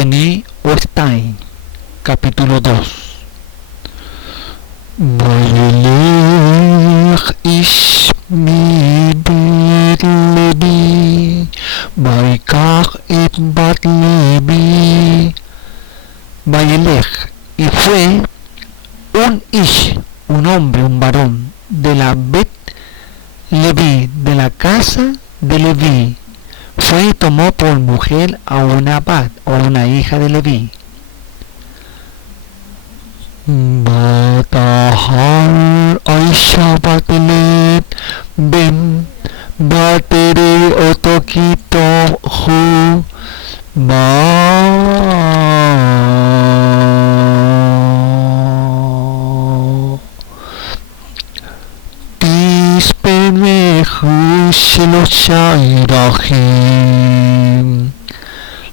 Sheni o Stein, capítulo 2. וילך איש מבית לוי, ויקח את בת לוי. Vayelech, y fue un ish, un hombre, un varón, de la Bet Levi, de la casa de Levi. Fue y tomó por mujer a una bat, o una hija de Levi. Batahar Aisha Batelet Ben Batere Otokito Hu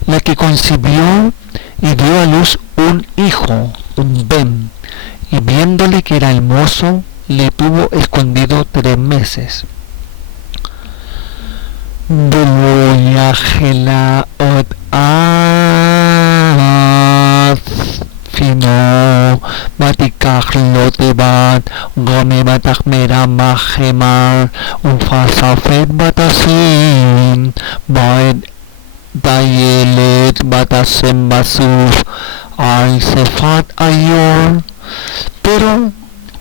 la que concibió y dio a luz un hijo, un Ben, y viéndole que era hermoso, le tuvo escondido 3 meses. Fino Batikach Lotebat Gome Batakmera Mahemar Ufasafet Batasim Baed Dayelet Batasem Basuf Al Sefat Ayor. Pero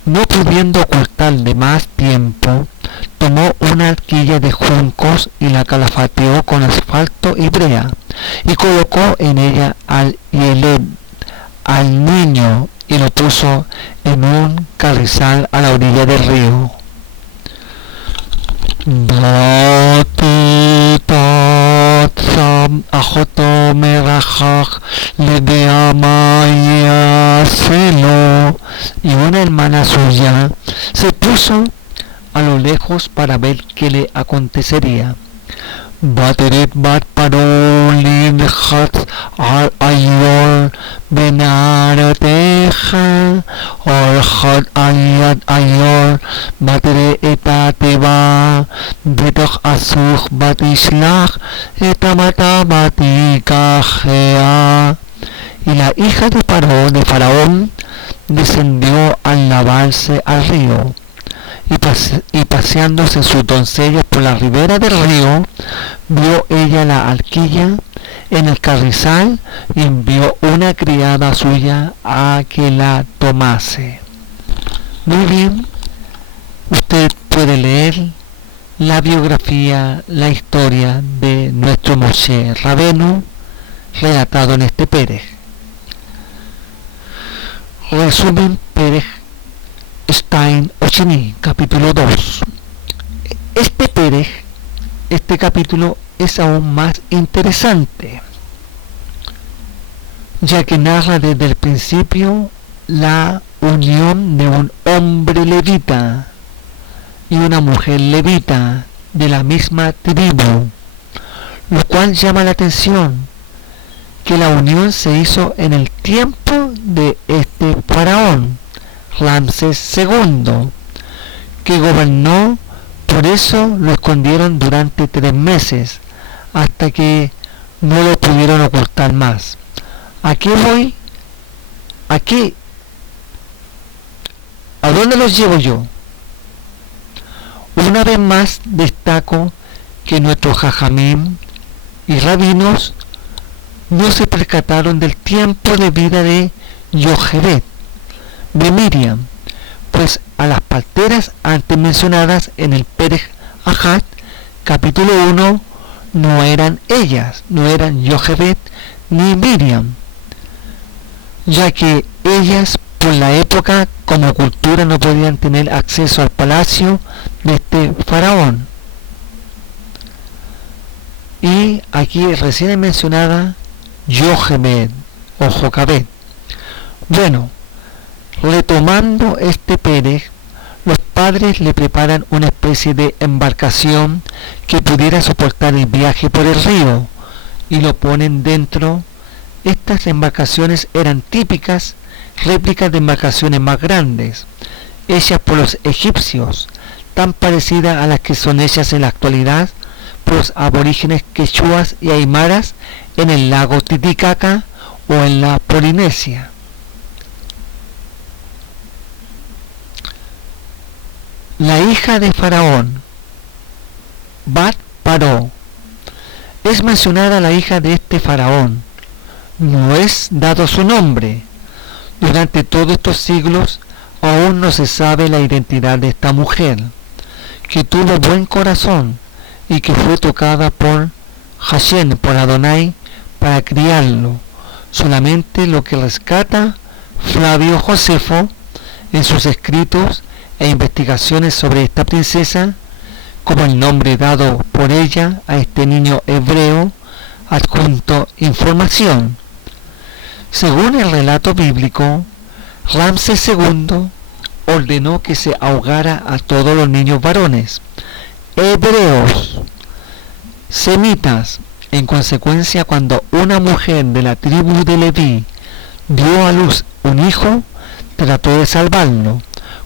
no pudiendo ocultarle más tiempo, tomó una arquilla de juncos y la calafateó con asfalto y brea, y colocó en ella al Yeled, al niño, y lo puso en un carrizal a la orilla del río. Y una hermana suya se puso a lo lejos para ver qué le acontecería. Bateret bat parolin hat al ayor benarateja or hat ayat ayor batere etateba betoch asuch batishlach etamata batikajea. Y la hija de Faraón descendió al lavarse al río, y paseándose sus doncellas por la ribera del río, vio ella la arquilla en el carrizal y envió una criada suya a que la tomase. Muy bien, usted puede leer la biografía, la historia de nuestro Moshe Rabenu relatado en este Perej. Resumen Perej Stein o Sheni, capítulo 2. Este Perej, este capítulo es aún más interesante, ya que narra desde el principio la unión de un hombre levita y una mujer levita de la misma tribu, lo cual llama la atención que la unión se hizo en el tiempo de este faraón, Ramsés II, que gobernó. Por eso lo escondieron durante 3 meses, hasta que no lo pudieron ocultar más. ¿A qué voy? ¿A qué? ¿A dónde los llevo yo? Una vez más destaco que nuestros jajamim y rabinos no se percataron del tiempo de vida de Yochebed, de Miriam, pues a las parteras antes mencionadas en el Perej Ajat, capítulo 1, no eran ellas, no eran Yochebed ni Miriam, ya que ellas por la época como cultura no podían tener acceso al palacio de este faraón. Y aquí recién es mencionada Yochebed o Jocabed. Bueno, retomando este Perej, los padres le preparan una especie de embarcación que pudiera soportar el viaje por el río y lo ponen dentro. Estas embarcaciones eran típicas réplicas de embarcaciones más grandes, hechas por los egipcios, tan parecidas a las que son hechas en la actualidad por los aborígenes quechuas y aymaras en el lago Titicaca o en la Polinesia. La hija de Faraón, Bat Paró, es mencionada la hija de este faraón. No es dado su nombre. Durante todos estos siglos aún no se sabe la identidad de esta mujer, que tuvo buen corazón y que fue tocada por Hashem, por Adonai, para criarlo. Solamente lo que rescata Flavio Josefo en sus escritos e investigaciones sobre esta princesa, como el nombre dado por ella a este niño hebreo, adjunto información. Según el relato bíblico, Ramsés II ordenó que se ahogara a todos los niños varones hebreos semitas. En consecuencia, cuando una mujer de la tribu de Leví dio a luz un hijo, trató de salvarlo,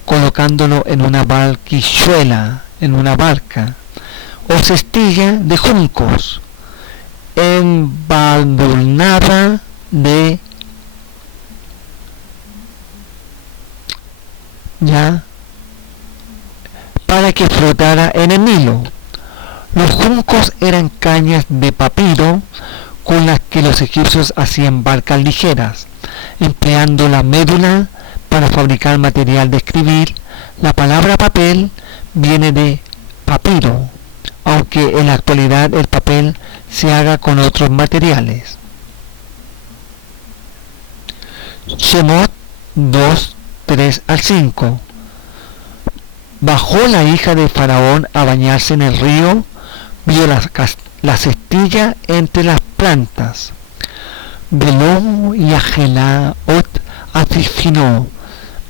colocándolo en una barquichuela, en una barca o cestilla de juncos, embadurnada de para que flotara en el Nilo. Los juncos eran cañas de papiro con las que los egipcios hacían barcas ligeras, empleando la médula para fabricar material de escribir. La palabra papel viene de papiro, aunque en la actualidad el papel se haga con otros materiales. Shemot 2, 3 al 5. Bajó la hija de Faraón a bañarse en el río, vio la cestilla entre las plantas. Veló y agelá ot afifino,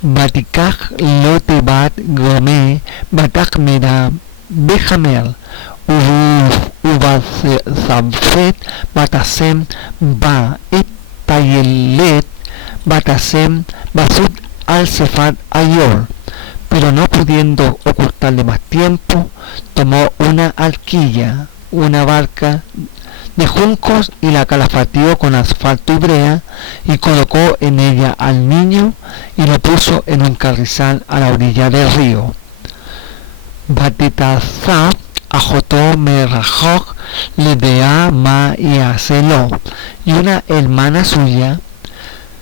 batikach lote bat gomé, batakmeda bejamer, ubazafet batasem ba et tayelet, batasem basut al sefat ayor. Pero no pudiendo ocultarle más tiempo, tomó una alquilla, una barca de juncos, y la calafateó con asfalto y brea, y colocó en ella al niño y lo puso en un carrizal a la orilla del río. Batitazá ajotó merajok le dea ma y hacelo, y una hermana suya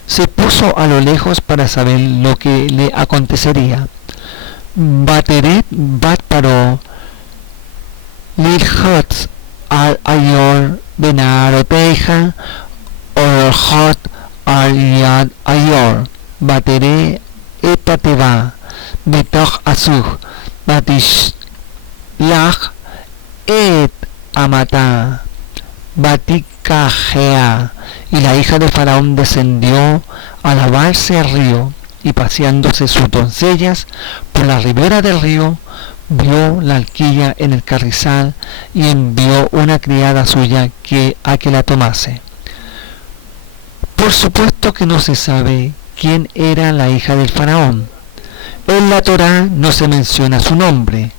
se puso a lo lejos para saber lo que le acontecería. Bateret bat paró lilhot al ayor benaroteja orhot al yad ayor batere etateva betoch asuj batish lach et amata batikajea. Y la hija de Faraón descendió a lavarse al río, y paseándose sus doncellas por la ribera del río, vio la alquilla en el carrizal y envió una criada suya a que la tomase. Por supuesto que no se sabe quién era la hija del faraón. En la Torá no se menciona su nombre,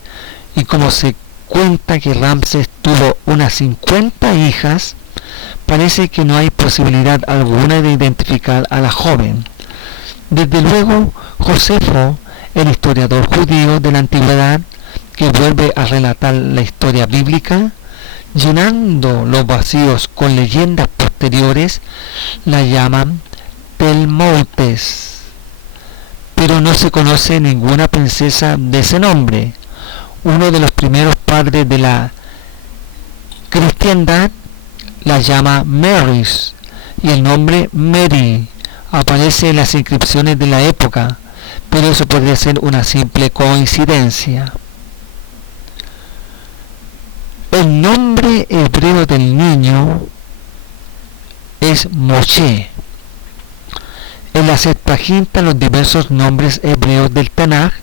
y como se cuenta que Ramsés tuvo unas 50 hijas, parece que no hay posibilidad alguna de identificar a la joven. Desde luego, Josefo, el historiador judío de la antigüedad, que vuelve a relatar la historia bíblica, llenando los vacíos con leyendas posteriores, la llaman Telmoutes. Pero no se conoce ninguna princesa de ese nombre. Uno de los primeros padres de la cristiandad la llama Marys, y el nombre Mary aparece en las inscripciones de la época, pero eso podría ser una simple coincidencia. El nombre hebreo del niño es Moshe. En la Septuaginta los diversos nombres hebreos del Tanaj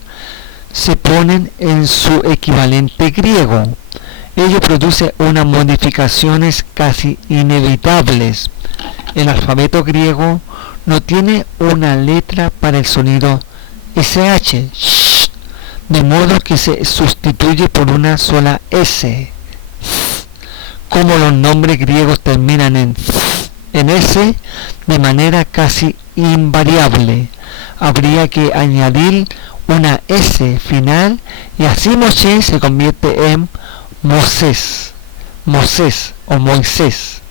se ponen en su equivalente griego. Ello produce unas modificaciones casi inevitables. El alfabeto griego no tiene una letra para el sonido SH, de modo que se sustituye por una sola S. Como los nombres griegos terminan en en ese de manera casi invariable. Habría que añadir una S final y así Moshe se convierte en Moses o Moisés.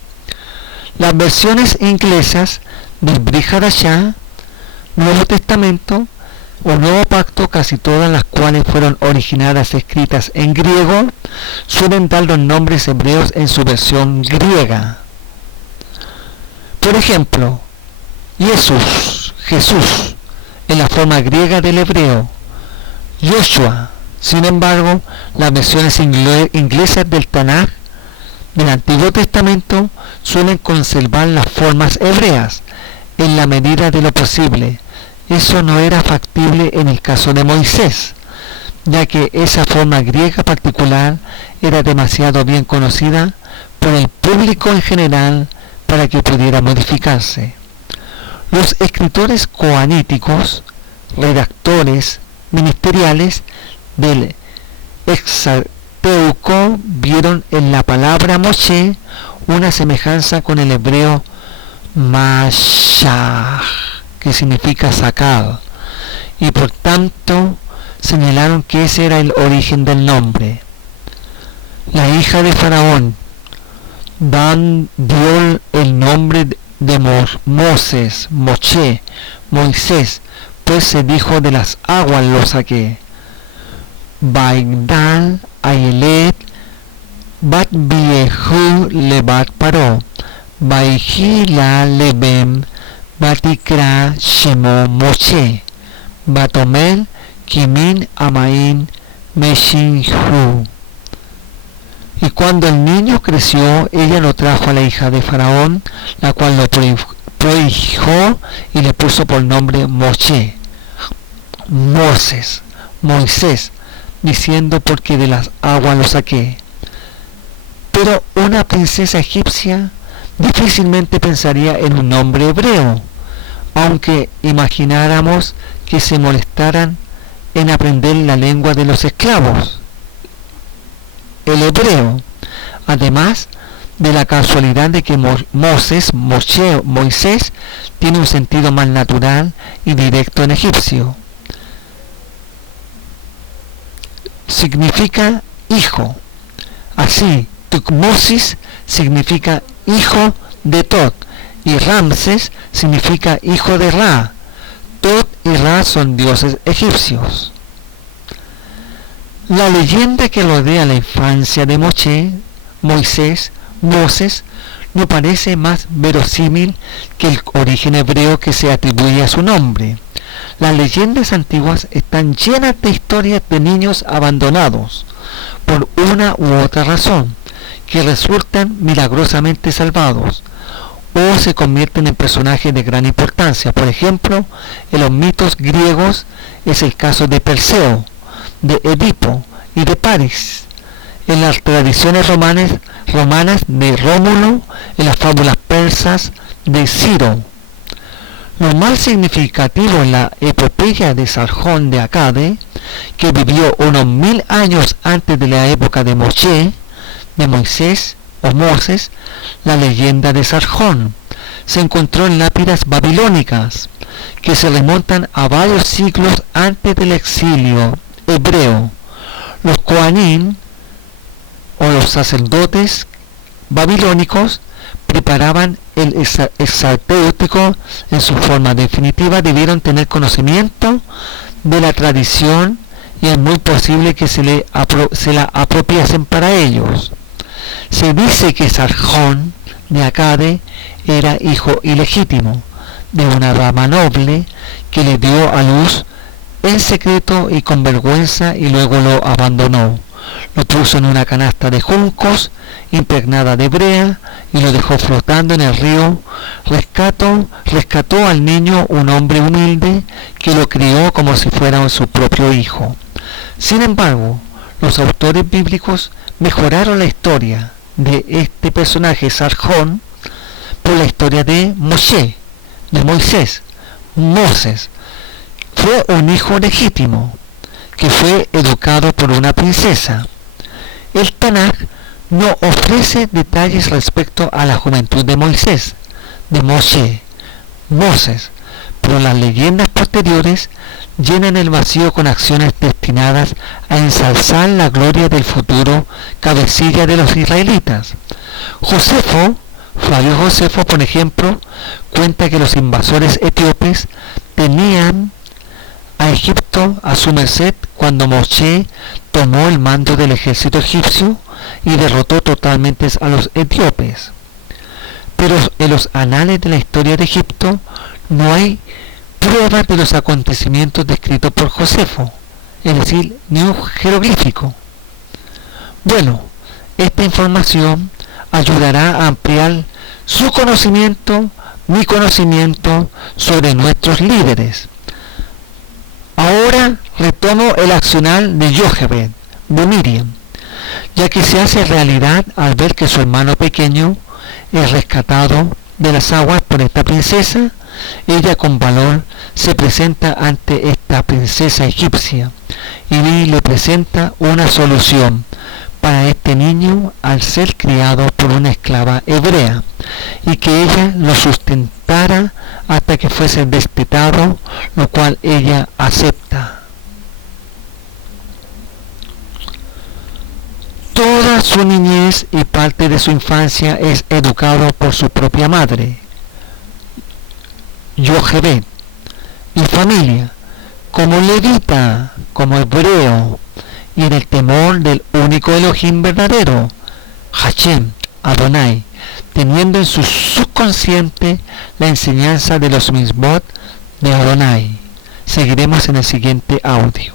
Las versiones inglesas del Brit Hadashah, Nuevo Testamento o Nuevo Pacto, casi todas las cuales fueron originadas escritas en griego, suelen dar los nombres hebreos en su versión griega. Por ejemplo, Jesús, en la forma griega del hebreo, Joshua. Sin embargo, las versiones inglesas del Tanaj del Antiguo Testamento suelen conservar las formas hebreas en la medida de lo posible. Eso no era factible en el caso de Moisés, ya que esa forma griega particular era demasiado bien conocida por el público en general para que pudiera modificarse. Los escritores coaníticos, redactores ministeriales del Exarteuco, vieron en la palabra Moshe una semejanza con el hebreo Mashach, que significa sacar, y por tanto señalaron que ese era el origen del nombre. La hija de Faraón dio el nombre de Moses, Moshe, Moisés, pues se dijo: de las aguas lo saqué. Baigdal Ayelet Bat Viehu Lebat Paró Baihila Lebem Batikra Shemo Moshe Batomel Kimin Amain Meshinhu. Y cuando el niño creció, ella lo trajo a la hija de Faraón, la cual lo prohijó y le puso por nombre Moshe, Moisés, diciendo: porque de las aguas lo saqué. Pero una princesa egipcia difícilmente pensaría en un nombre hebreo, aunque imagináramos que se molestaran en aprender la lengua de los esclavos, el hebreo, además de la casualidad de que Moisés tiene un sentido más natural y directo en egipcio. Significa hijo. Así, Tutmosis significa hijo de Tot y Ramses significa hijo de Ra. Tot y Ra son dioses egipcios. La leyenda que rodea la infancia de Moses, no parece más verosímil que el origen hebreo que se atribuye a su nombre. Las leyendas antiguas están llenas de historias de niños abandonados por una u otra razón, que resultan milagrosamente salvados o se convierten en personajes de gran importancia. Por ejemplo, en los mitos griegos es el caso de Perseo, de Edipo y de París. En las tradiciones romanas de Rómulo, en las fábulas persas de Ciro. Lo más significativo en la epopeya de Sargón de Akkad, que vivió unos 1000 años antes de la época de Moisés, la leyenda de Sargón se encontró en lápidas babilónicas que se remontan a varios siglos antes del exilio hebreo. Los Kohanim o los sacerdotes babilónicos preparaban el Exarteuco en su forma definitiva. Debieron tener conocimiento de la tradición y es muy posible que se la apropiasen para ellos. Se dice que Sargón de Akkad era hijo ilegítimo de una dama noble que le dio a luz en secreto y con vergüenza y luego lo abandonó. Lo puso en una canasta de juncos impregnada de brea y lo dejó flotando en el río. Rescató al niño un hombre humilde que lo crió como si fuera su propio hijo. Sin embargo, los autores bíblicos mejoraron la historia de este personaje Sargón por la historia de Moisés. Fue un hijo legítimo que fue educado por una princesa. El Tanaj no ofrece detalles respecto a la juventud de Moisés. de Moshe, Moses, pero las leyendas posteriores llenan el vacío con acciones destinadas a ensalzar la gloria del futuro cabecilla de los israelitas. Flavio Josefo, por ejemplo, cuenta que los invasores etíopes tenían a Egipto a su merced cuando Moshe tomó el mando del ejército egipcio y derrotó totalmente a los etíopes. Pero en los anales de la historia de Egipto no hay pruebas de los acontecimientos descritos por Josefo, es decir, ni un jeroglífico. Bueno, esta información ayudará a ampliar su conocimiento, mi conocimiento sobre nuestros líderes. Ahora retomo el accionar de Jochebed, de Miriam, ya que se hace realidad al ver que su hermano pequeño es rescatado de las aguas por esta princesa. Ella con valor se presenta ante esta princesa egipcia y le presenta una solución para este niño al ser criado por una esclava hebrea y que ella lo sustentara hasta que fuese destetado, lo cual ella acepta. Toda su niñez y parte de su infancia es educado por su propia madre, Jochebed, y familia, como levita, como hebreo, y en el temor del único Elohim verdadero, Hashem, Adonai, teniendo en su subconsciente la enseñanza de los misbot de Adonai. Seguiremos en el siguiente audio.